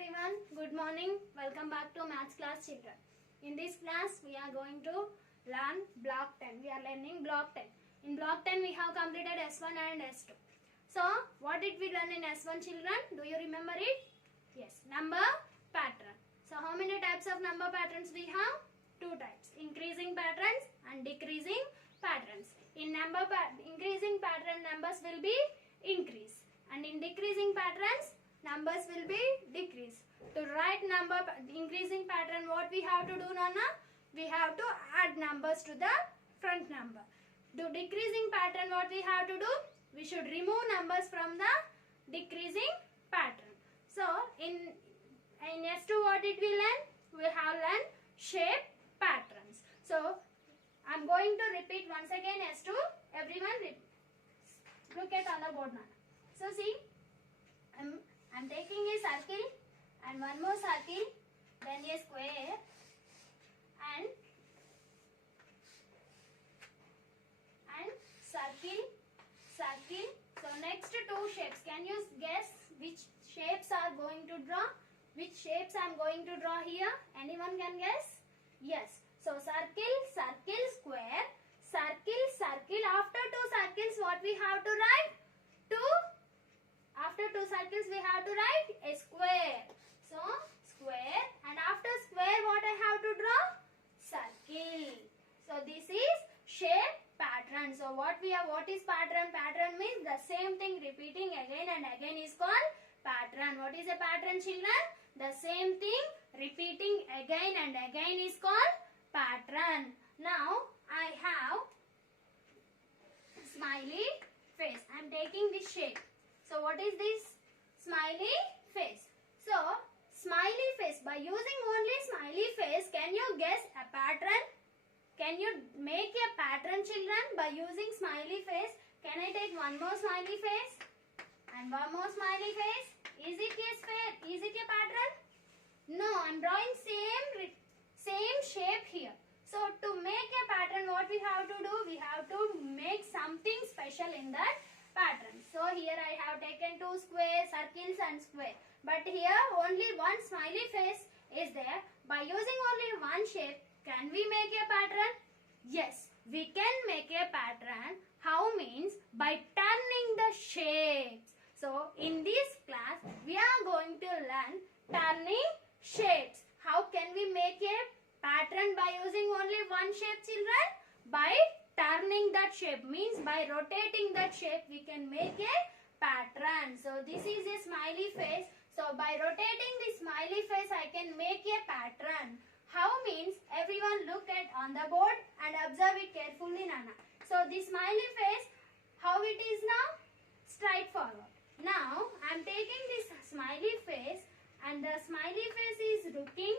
everyone, good morning. Welcome back to Maths class children. In this class we are going to learn block 10. We are learning block 10. In block 10 we have completed S1 and S2. So what did we learn in S1 children? Do you remember it? Yes, number pattern. So how many types of number patterns we have? Two types, increasing patterns and decreasing patterns. In increasing pattern, numbers will be increase, and in decreasing patterns numbers will be decrease. To write increasing pattern, what we have to do, Nana? We have to add numbers to the front number. To decreasing pattern, what we have to do? We should remove numbers from the decreasing pattern. So in S2 what did we learn? We have learned shape patterns. So I am going to repeat once again S2. Everyone look at on the board, Nana. So see, I'm taking a circle and one more circle, then a square and circle. So next two shapes. Can you guess which shapes are going to draw? Which shapes I am going to draw here? Anyone can guess? Yes. So circle, square, circle. After two circles, what we have to write? After two circles we have to write a square. So square, and after square what I have to draw? Circle. So this is shape pattern. So what is pattern? Pattern means the same thing repeating again and again is called pattern. What is a pattern, children? The same thing repeating again and again is called pattern. Now I have smiley face. I am taking this shape. So what is this? Smiley face. So smiley face. By using only smiley face, can you guess a pattern? Can you make a pattern, children, by using smiley face? Can I take one more smiley face and one more smiley face? Is it a pattern? No, I am drawing same shape here. So to make a pattern, what we have to do? We have to make something special in that pattern. So here I have taken two squares, circles and square. But here only one smiley face is there. By using only one shape, can we make a pattern? Yes, we can make a pattern. How means? By turning the shapes. So in this class, we are going to learn turning shapes. How can we make a pattern by using only one shape, children? By turning that shape, means by rotating that shape we can make a pattern. So this is a smiley face. So by rotating the smiley face I can make a pattern. How means? Everyone look at on the board and observe it carefully, Nana. So this smiley face, how it is now? Straight forward. Now I am taking this smiley face and the smiley face is looking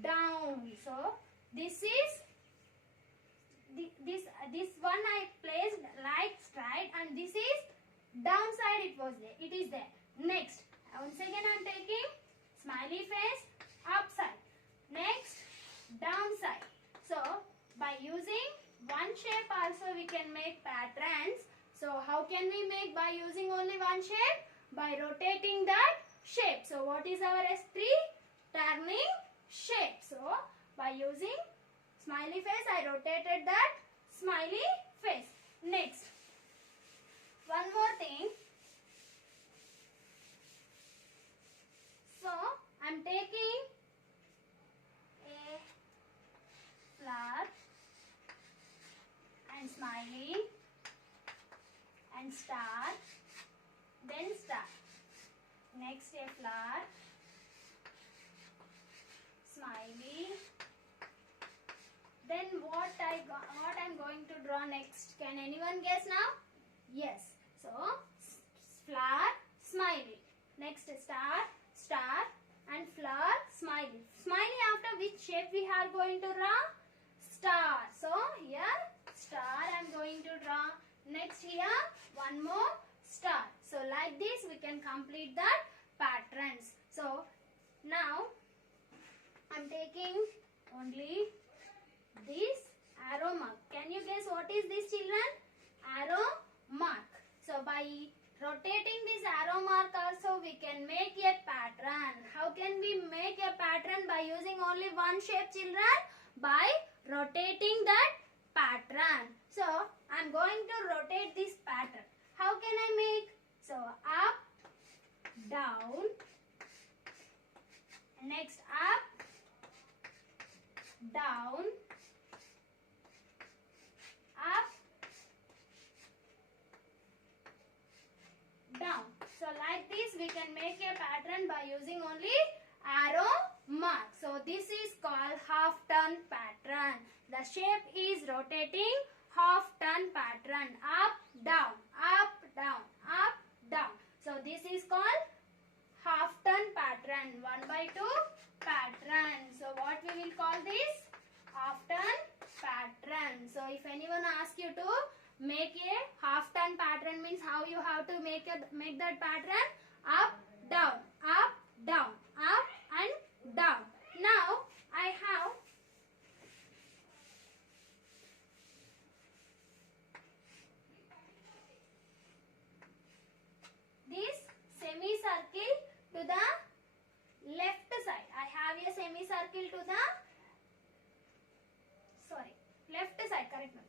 down. So this is this one I placed right straight and this is downside it is there. Next, once again I am taking smiley face upside. Next, downside. So by using one shape also we can make patterns. So how can we make by using only one shape? By rotating that shape. So what is our S3? Turning shape. So by using smiley face I rotated that smiley face. Next, one more thing. So I am taking a flower and smiley and star, then star. Next a flower, smiley. Then what I am going to draw next? Can anyone guess now? Yes. So flower, smiley. Next star and flower, smiley. Smiley after which shape we are going to draw? Star. So here star I am going to draw. Next here one more star. So like this we can complete that patterns. So now I am taking only this arrow mark. Can you guess what is this, children? Arrow mark. So by rotating this arrow mark also we can make a pattern. How can pattern by using only one shape, children? By rotating that pattern. So I'm going to rotate this pattern. How can I make? So up, down, next up, down, up, down. So like this we can make a pattern by using only arrow mark. So this is called half turn pattern. The shape is rotating half turn pattern. Up, down, up, down, up, down. So this is called half turn pattern. 1/2 pattern. So what we will call this? Half turn pattern. So if anyone asks you to make a half turn pattern, means how you have to make that pattern? Up, down, up, down, up and down. Now I have this semicircle to the left side. I have a semicircle to the left side, correct me.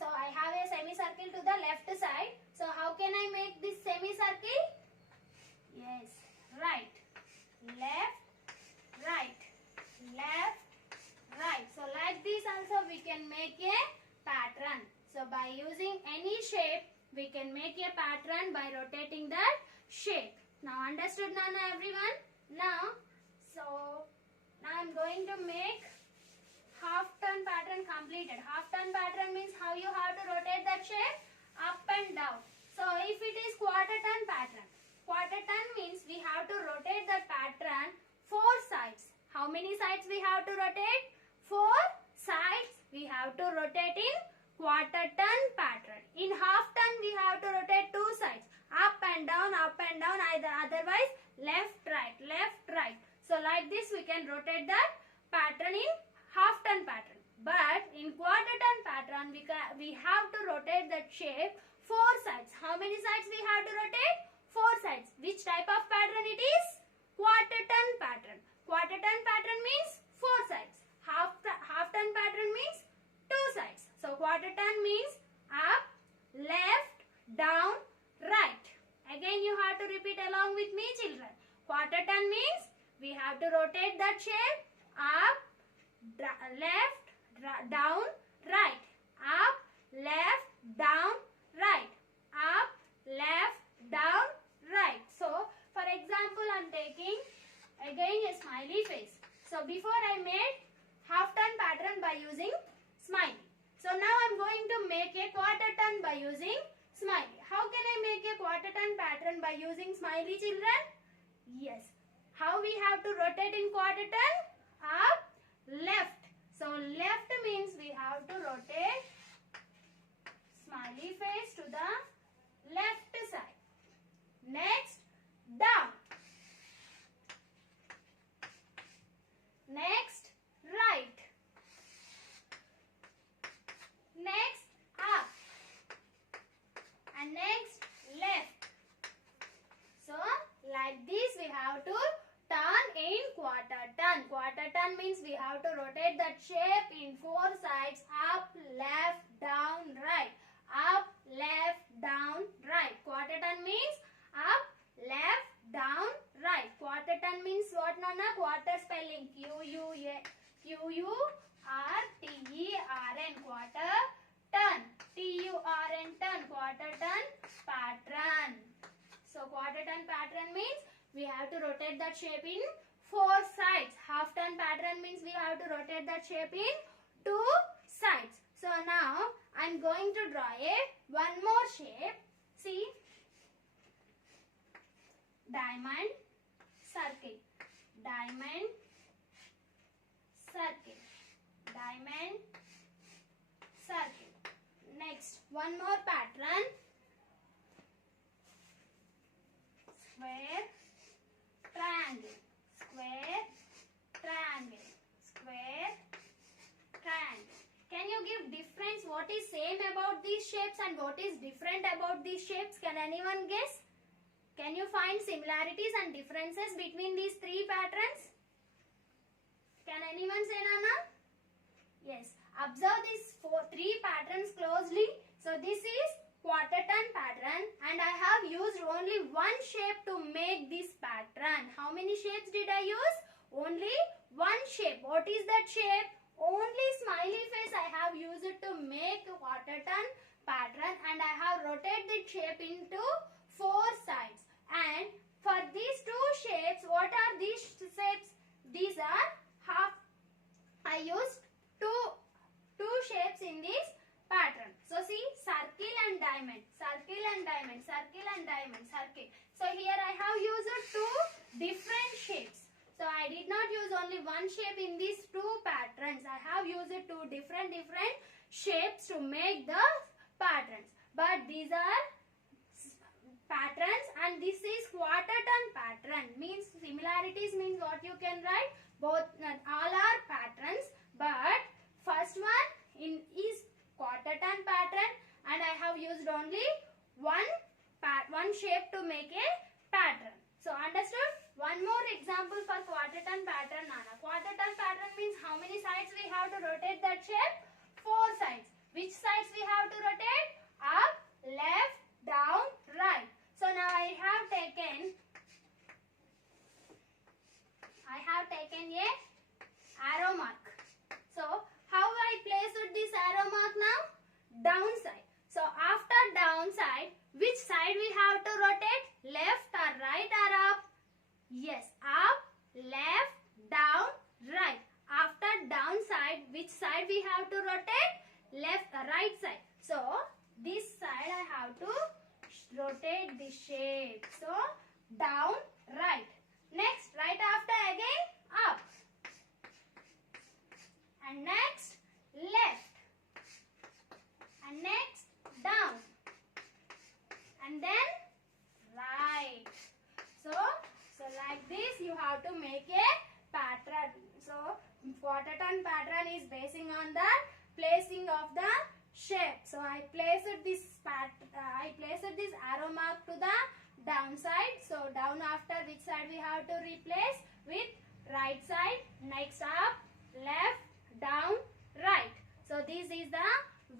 So I have a semicircle to the left side. So how can I make this semicircle? Yes, right, left, right, left, right. So like this also we can make a pattern. So by using any shape we can make a pattern by rotating that shape. Now understood, Nana, everyone? Now I'm going to make half turn pattern completed. Half turn pattern means how you have to rotate that shape? Up and down. So if it is quarter turn pattern, quarter turn means we have to rotate the pattern 4 sides. How many sides we have to rotate? 4 sides we have to rotate in quarter turn pattern. In half turn we have to rotate 2 sides. Up and down, otherwise left, right. So like this we can rotate that pattern in half turn pattern. But in quarter turn pattern we have to rotate that shape 4 sides. How many sides we have to rotate? 4 sides. Which type of pattern it is? Quarter turn pattern. Quarter turn pattern means 4 sides. Half turn pattern means 2 sides. So quarter turn means up, left, down, right. Again you have to repeat along with me, children. Quarter turn means we have to rotate that shape up, left, down, right. Up, left, down, right. Up, left, down, right. So for example I am taking again a smiley face. So before I made half turn pattern by using smiley. So now I am going to make a quarter turn by using smiley. How can I make a quarter turn pattern by using smiley, children? Yes. How we have to rotate in quarter turn? Up, left. So left means we have to rotate smiley face to the left side. Next, down. Next, right. Next, up. And next, left. So like this we have to turn in quarter turn. Quarter turn means we have to rotate that shape in 4 sides. Up, left, down, right. Up, left, down, right. Quarter turn means up, left, down, right. Quarter turn means what, Nana? Quarter spelling Q-U-R-T-E-R-N. Quarter turn. T-U-R-N, turn. Quarter turn pattern. So quarter turn pattern means we have to rotate that shape in 4 sides. Half turn pattern means we have to rotate that shape in 2 sides. So now I am going to draw one more shape. See, diamond, circle, diamond, circle, diamond, circle. Next, one more pattern. Square, triangle, square, triangle, square, triangle. Can you give difference? What is same about these shapes and what is different about these shapes? Can anyone guess? Can you find similarities and differences between these 3 patterns? Can anyone say Nana? Yes. Observe these three patterns closely. So this is quarter turn pattern and I have used only one shape to make this pattern. How many shapes did I use? Only one shape. What is that shape? Only smiley face I have used to make quarter turn pattern, and I have rotated the shape into 4 sides. And for these two shapes, what are these shapes? These are half. I used two shapes in this pattern. So see, circle and diamond, circle and diamond, circle and diamond, circle. So here I have used two different shapes. So I did not use only one shape in these two patterns. I have used two different shapes to make the patterns. But these are patterns and this is quarter turn pattern. Means similarities means what you can write. Both all are patterns, but first one is quarter turn pattern and I have used only one shape to make a pattern. So understood? One more example for quarter turn pattern, Nana. Quarter turn pattern means how many sides we have to rotate that shape? 4 sides. Which sides we have to rotate? Up, left, down, right. So now I have taken a arrow mark. So how I placed this arrow mark now? Downside. So after downside, which side we have to rotate? Left or right or up? Yes, up, left, down, right. After downside, which side we have to rotate? Left or right side. So this side I have to rotate the shape. So down, right. Next, right after again up. And next left. And next down. And then right. So like this you have to make a pattern. So quarter turn pattern is basing on the placing of the shape. So I placed this arrow mark to the downside. So down after which side we have to replace? With right side. Next up, left, down, right. So this is the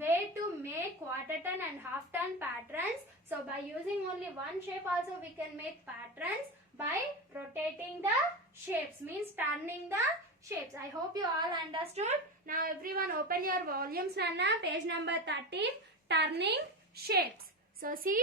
way to make quarter turn and half turn patterns. So by using only one shape also we can make patterns by rotating the shapes, means turning the shapes. I hope you all understood. Now everyone open your volumes, Nana. Page number 13, turning shapes. So see,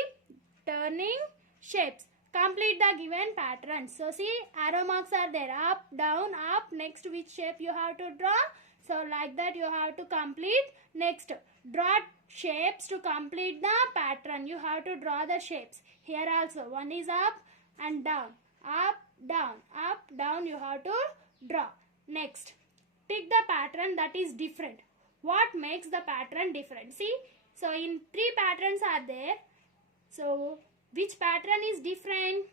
turning shapes. Complete the given patterns. So see, arrow marks are there. Up, down, up. Next, which shape you have to draw? So like that you have to complete. Next, draw shapes to complete the pattern. You have to draw the shapes. Here also, one is up and down. Up, down, up, down. You have to draw. Next, tick the pattern that is different. What makes the pattern different? See, so in 3 patterns are there. So which pattern is different?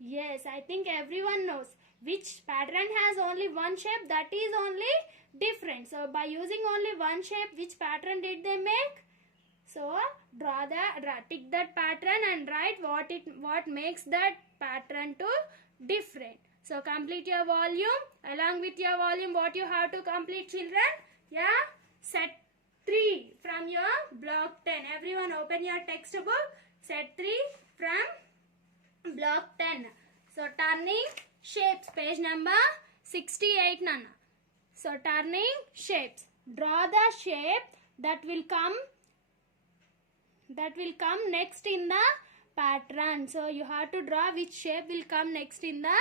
Yes, I think everyone knows. Which pattern has only one shape, that is only different. So by using only one shape, which pattern did they make? So tick that pattern and write what makes that pattern to different. So complete your volume. Along with your volume, what you have to complete, children? Yeah, set 3 from your block 10. Everyone open your textbook. Set 3 from block 10. So turning shapes, page number 68, Nana. So turning shapes. Draw the shape that will come next in the pattern. So you have to draw which shape will come next in the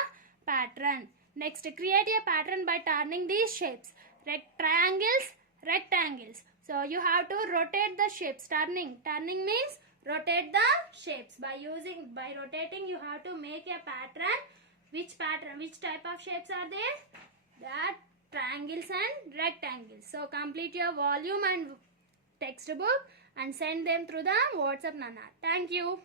pattern. Next, create a pattern by turning these shapes. Triangles, rectangles. So you have to rotate the shapes. Turning means rotate the shapes. By rotating you have to make a pattern. Which type of shapes are there? That triangles and rectangles. So complete your volume and textbook and send them through the WhatsApp, Nana. Thank you.